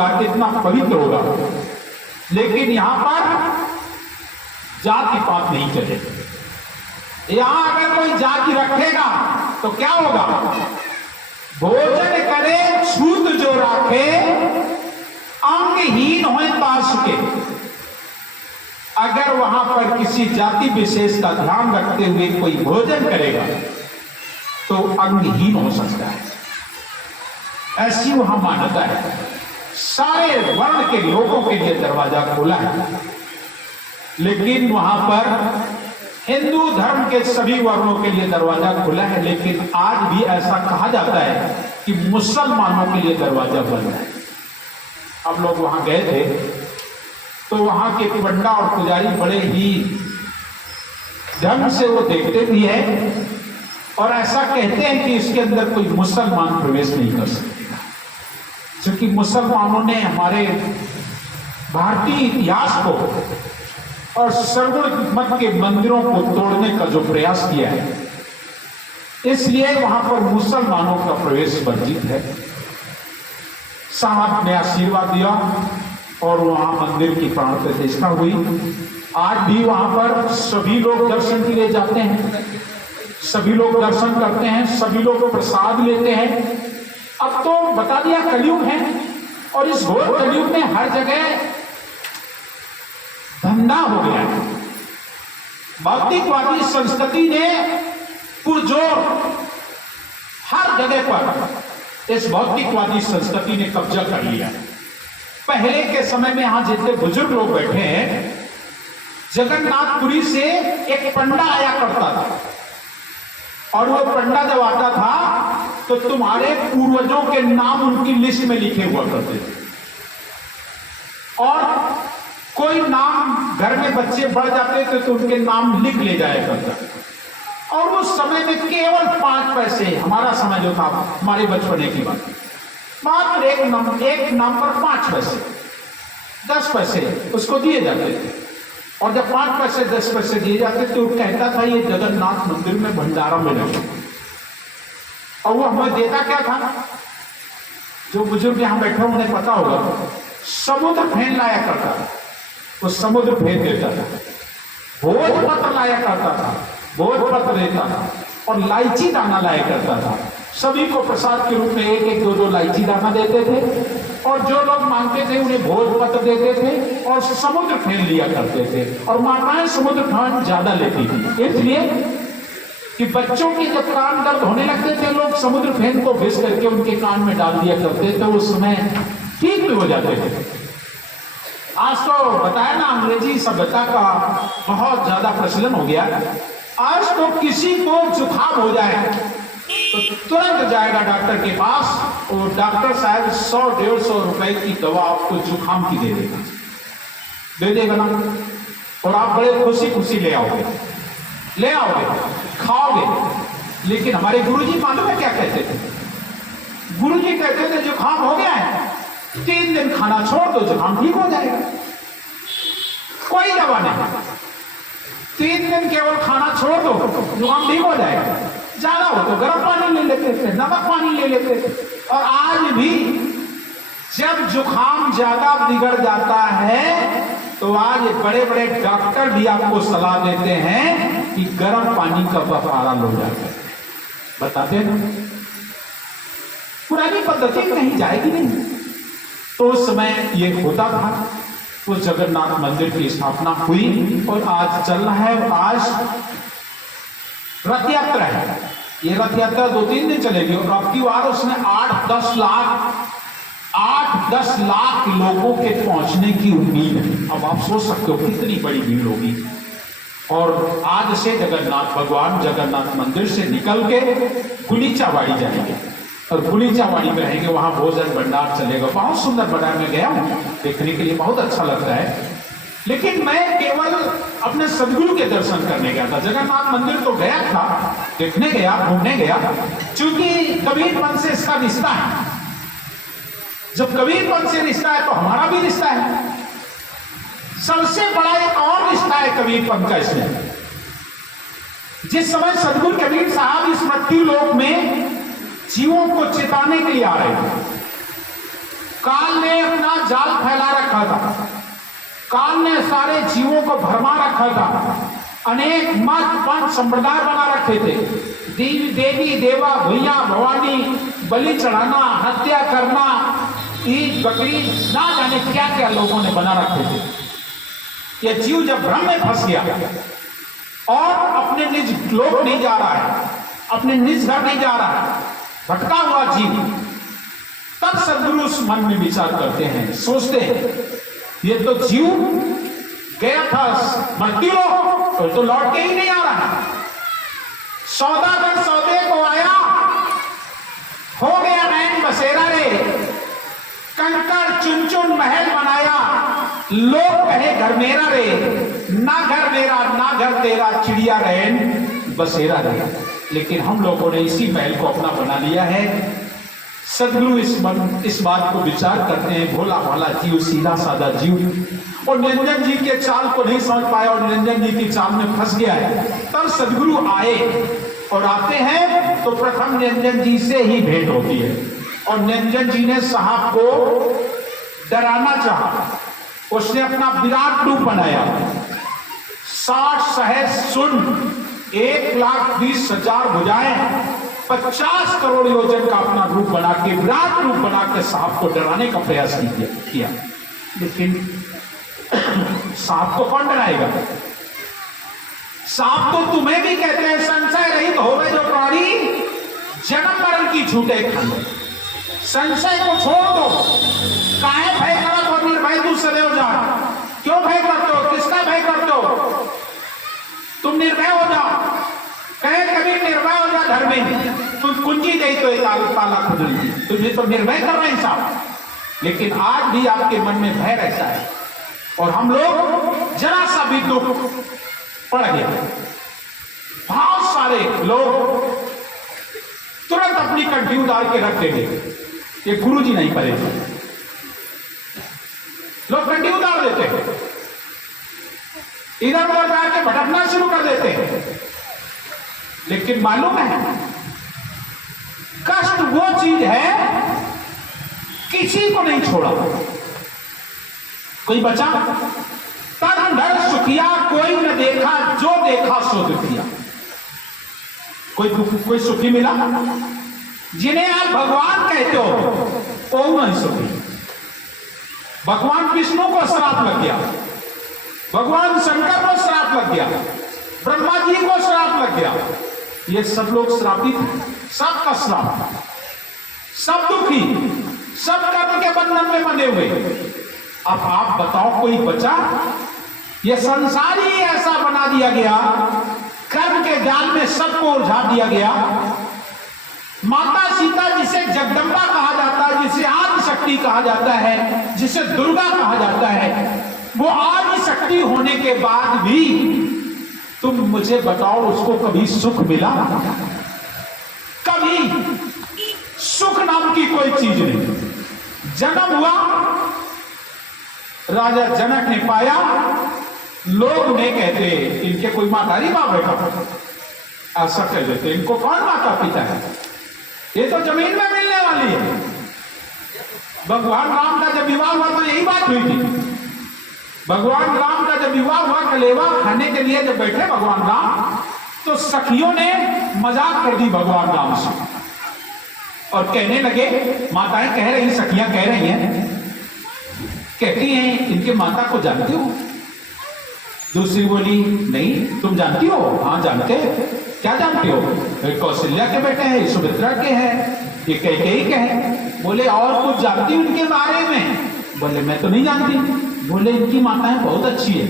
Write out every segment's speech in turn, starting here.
होगा, कितना पवित्र होगा। लेकिन यहां पर जाति पात नहीं चलेगा। यहां अगर कोई जाति रखेगा तो क्या होगा? भोजन करे छूत जो राखे, अंगहीन होए दास के। अगर वहां पर किसी जाति विशेष का ध्यान रखते हुए कोई भोजन करेगा तो अंगहीन हो सकता है, ऐसी वहां मान्यता है। सारे वर्ण के लोगों के लिए दरवाजा खुला है, लेकिन वहां पर हिंदू धर्म के सभी वर्णों के लिए दरवाजा खुला है। लेकिन आज भी ऐसा कहा जाता है कि मुसलमानों के लिए दरवाजा बंद है। अब लोग वहां गए थे तो वहां के पंडा और पुजारी बड़े ही ढंग से वो देखते भी हैं और ऐसा कहते हैं कि इसके अंदर कोई मुसलमान प्रवेश नहीं कर सकेगा, क्योंकि मुसलमानों ने हमारे भारतीय इतिहास को और सरगुण मत के मंदिरों को तोड़ने का जो प्रयास किया है, इसलिए वहां पर मुसलमानों का प्रवेश वर्जित है। साहब ने आशीर्वाद दिया और वहां मंदिर की प्राण प्रतिष्ठा हुई। आज भी वहां पर सभी लोग दर्शन के लिए जाते हैं, सभी लोग दर्शन करते हैं, सभी लोग प्रसाद लेते हैं। अब तो बता दिया कलयुग है, और इस घोर कलयुग में हर जगह धंधा हो गया है। भौतिकवादी संस्कृति ने पुरजोर हर जगह पर इस भौतिकवादी संस्कृति ने कब्जा कर लिया है। पहले के समय में यहां जितने बुजुर्ग लोग बैठे हैं, जगन्नाथपुरी से एक पंडा आया करता था, और वो पंडा जब आता था तो तुम्हारे पूर्वजों के नाम उनकी लिस्ट में लिखे हुआ करते थे, और कोई नाम घर में बच्चे बढ़ जाते थे तो उनके नाम लिख ले जाया करता। और उस समय में केवल 5 पैसे, हमारा समय जो था, हमारे बचपने की बात, मात्र एक नाम पर 5 पैसे 10 पैसे उसको दिए जाते थे। और जब 5 पैसे 10 पैसे दिए जाते तो कहता था ये जगन्नाथ मंदिर में भंडारा में लगे। और वो हमें देता क्या था? जो बुजुर्ग यहां बैठे उन्हें पता होगा, समुद्र फेन लाया करता था, वो समुद्र फेंक देता था। भोजपत्र लाया करता था, भोजपत्र देता था, और लाइची दाना लाया करता था। सभी को प्रसाद के रूप में 1-1, 2-2 लाइची दाना देते थे, और जो लोग मांगते थे उन्हें भोजपत्र देते थे, और समुद्र फेन लिया करते थे। और माताएं समुद्र फेन ज्यादा लेती थी, इसलिए कि बच्चों के जब कान दर्द होने लगते थे, लोग समुद्र फेन को घिस करके उनके कान में डाल दिया करते थे, उस समय ठीक भी हो जाते थे। आज तो बताया ना, अंग्रेजी सभ्यता का बहुत ज्यादा प्रचलन हो गया। आज तो किसी को जुकाम हो जाए तो तुरंत जाएगा डॉक्टर के पास, और डॉक्टर साहब 100-150 रुपए की दवा आपको जुकाम की दे देगा ना, और आप बड़े खुशी खुशी ले आओगे, खाओगे। लेकिन हमारे गुरुजी मालूम है क्या कहते थे? गुरुजी कहते थे जुकाम हो गया है, 3 दिन खाना छोड़ दो, जुकाम ठीक हो जाएगा। कोई दवा नहीं, 3 दिन केवल खाना छोड़ दो, जुकाम ठीक हो जाएगा। ज्यादा हो तो गर्म पानी ले लेते थे, नमक पानी ले लेते थे। और आज भी जब जुकाम ज्यादा बिगड़ जाता है तो आज बड़े बड़े डॉक्टर भी आपको सलाह देते हैं कि गर्म पानी का बफारा लो जाकर, बताते हैं पुरानी पद्धति कहीं जाएगी नहीं। तो उस समय ये होता था, तो जगन्नाथ मंदिर की स्थापना हुई और आज चल रहा है। आज रथ यात्रा है, ये रथ यात्रा 2-3 दिन चलेगी, और अब की बार उसने 8-10 लाख लोगों के पहुंचने की उम्मीद है। अब आप सोच सकते हो कितनी बड़ी भीड़ होगी। और आज से भगवान जगन्नाथ मंदिर से निकल के गुलीचावाड़ी जाएंगे, और गुलीचावाड़ी में रहेंगे, वहां भोजन भंडार चलेगा। बहुत सुंदर बाजार में गया हूं, देखने के लिए बहुत अच्छा लगता है। लेकिन मैं केवल अपने सदगुरु के दर्शन करने गया था। जगन्नाथ मंदिर तो गया था, देखने गया, घूमने गया, क्योंकि कबीरपंथ से इसका रिश्ता है। जब कबीरपंथ से रिश्ता है तो हमारा भी रिश्ता है। सबसे बड़ा एक और रिश्ता है कबीरपंथ का इसमें। जिस समय सदगुरु कबीर साहब इस मृत्यु लोक में जीवों को चेताने के लिए आ रहे थे, काल ने अपना जाल फैला रखा था, काल ने सारे जीवों को भरमा रखा था, अनेक मत पंथ संप्रदाय बना रखे थे, देवी देवा भैया भवानी, बलि चढ़ाना, हत्या करना, ईद बकरी, ना जाने क्या क्या लोगों ने बना रखे थे। यह जीव जब भ्रम में फंस गया और अपने निज लोक नहीं जा रहा है, अपने निज घर नहीं जा रहा है, भटका हुआ जीव, तब सदगुरु उस मन में विचार करते हैं, सोचते हैं ये तो जीव गया था मृत्यु तो लौट के ही नहीं आ रहा। सौदागर सौदे को आया, हो गया नैन बसेरा रे, कंकड़ चुन चुन महल बनाया, लोग कहे घर मेरा रे, ना घर मेरा ना घर तेरा, चिड़िया रैन बसेरा रे। लेकिन हम लोगों ने इसी महल को अपना बना लिया है। सदगुरु इस बात को विचार करते हैं, भोला भाला जीव, सीधा साधा जीव, और निरंजन जी के चाल को नहीं समझ पाया और निरंजन जी की चाल में फंस गया है। तब सदगुरु आए और आते हैं तो प्रथम निरंजन जी से ही भेंट होती है और निरंजन जी ने साहब को डराना चाहा। उसने अपना विराट रूप बनाया, 60 सहस्र सुन, 1,20,000 भुजाएं, 50 करोड़ योजन का अपना रूप बना के, विराट रूप बना के साहब को डराने का प्रयास किया। लेकिन साहब को कौन डराएगा? साहब तो तुम्हें भी कहते हैं संशय रहित होवे जो प्राणी, जन्म मरण की छूटे खाने। संशय को छोड़ दो, काहे भय करत हो निर्भय तू सदैव जान। क्यों भय करते हो? किसका भय करते हो? तुम निर्भय हो जाओ, कहे कभी निर्भय हो जा घर में, तुम कुंजी दे तो ताला खुलेगी, तुझे तो निर्भय कर रहे हैं साहब। लेकिन आज भी आपके मन में भय रहता है और हम लोग जरा सा भी दुख पड़ गया, बहुत सारे लोग तुरंत अपनी कंठी उतार के रख देंगे, ये गुरु जी नहीं पड़ेगा, लोग कंठी उतार देते हैं, इधर उधर जाके भटकना शुरू कर देते हैं। लेकिन मालूम है कष्ट वो चीज है किसी को नहीं छोड़ा। कोई बचा तन धर सुखिया, कोई न देखा जो देखा सो दुखिया। कोई सुखी मिला? जिन्हें आप भगवान कहते हो वो नहीं सुखी। भगवान विष्णु को श्राप लग गया, भगवान शंकर को श्राप लग गया, ब्रह्मा जी को श्राप लग गया। ये सब लोग श्रापित, सबका श्राप, सब दुखी, सब कर्म के बंधन में बंधे हुए। अब आप बताओ कोई बचा? ये संसार ही ऐसा बना दिया गया, कर्म के जाल में सबको उलझा दिया गया। माता सीता जिसे जगदम्बा कहा जाता है, जिसे आदि शक्ति कहा जाता है, जिसे दुर्गा कहा जाता है, वो आदि शक्ति होने के बाद भी तुम मुझे बताओ उसको कभी सुख मिला? कभी सुख नाम की कोई चीज नहीं। जन्म हुआ, राजा जनक ने पाया, लोग नहीं कहते इनके कोई मातारी बाप बेटा, ऐसा कह देते इनको कौन माता पिता है, ये तो जमीन में मिलने वाली है। भगवान राम का जब विवाह हुआ तो यही बात हुई थी। भगवान राम का जब विवाह हुआ, कलेवा खाने के लिए जब बैठे भगवान राम, तो सखियों ने मजाक कर दी भगवान राम से और कहने लगे, माताएं कह रही, सखियां कह रही हैं, कहती हैं इनके माता को जानती हो? दूसरी बोली नहीं, तुम जानती हो? हाँ जानते हैं। क्या जानते हो? कौशल्या के बेटे हैं, सुमित्रा के हैं, ये कैकेयी के हैं। बोले और कुछ जानती उनके बारे में? बोले मैं तो नहीं जानती। बोले इनकी माताएं बहुत अच्छी है।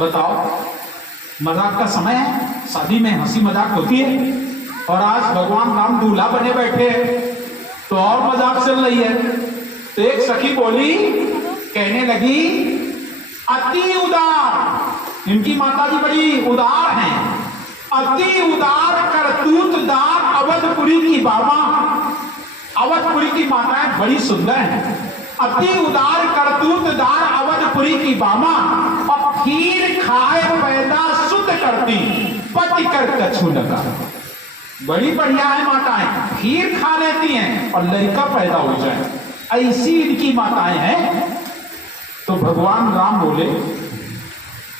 बताओ, मजाक का समय है, शादी में हंसी मजाक होती है, और आज भगवान राम दूल्हा बने बैठे हैं तो और मजाक चल रही है। तो एक सखी बोली, कहने लगी अति उदार, इनकी माताजी बड़ी उदार हैं, अति उदार करतूतदार अवधपुरी की बाबा। अवधपुरी की माताएं बड़ी सुंदर हैं, अति उदार करतूतदार अवधपुरी की बामा, और खीर खाए पैदा शुद्ध करती, पति कर कछु लगा। बड़ी बढ़िया है माताएं, खीर खा लेती हैं और लड़का पैदा हो जाए, ऐसी इनकी माताएं हैं। तो भगवान राम बोले,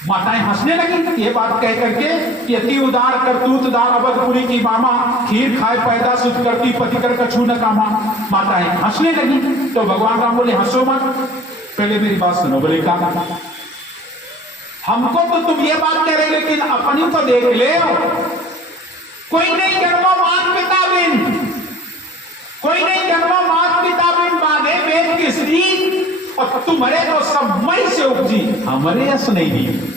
माताएं हंसने लगी ये बात कह करके कि अति उदार करतूतदार अवधपुरी की मामा, खीर खाए पैदा सुध करती पति कर कछू न कामा। माताएं हंसने लगी। तो भगवान राम बोले, हंसो मत, पहले मेरी बात सुनो। बोले क्या? हमको तो तुम ये बात कह रहे, लेकिन अपनी तो देख ले। कोई नहीं जन्मा मात पिता बिन, कोई नहीं जन्मा मात पिता बिन, मांगे वेद की स्त्री, और तुम्हारे तो सब मई से उपजी, हमारे यश नहीं दी।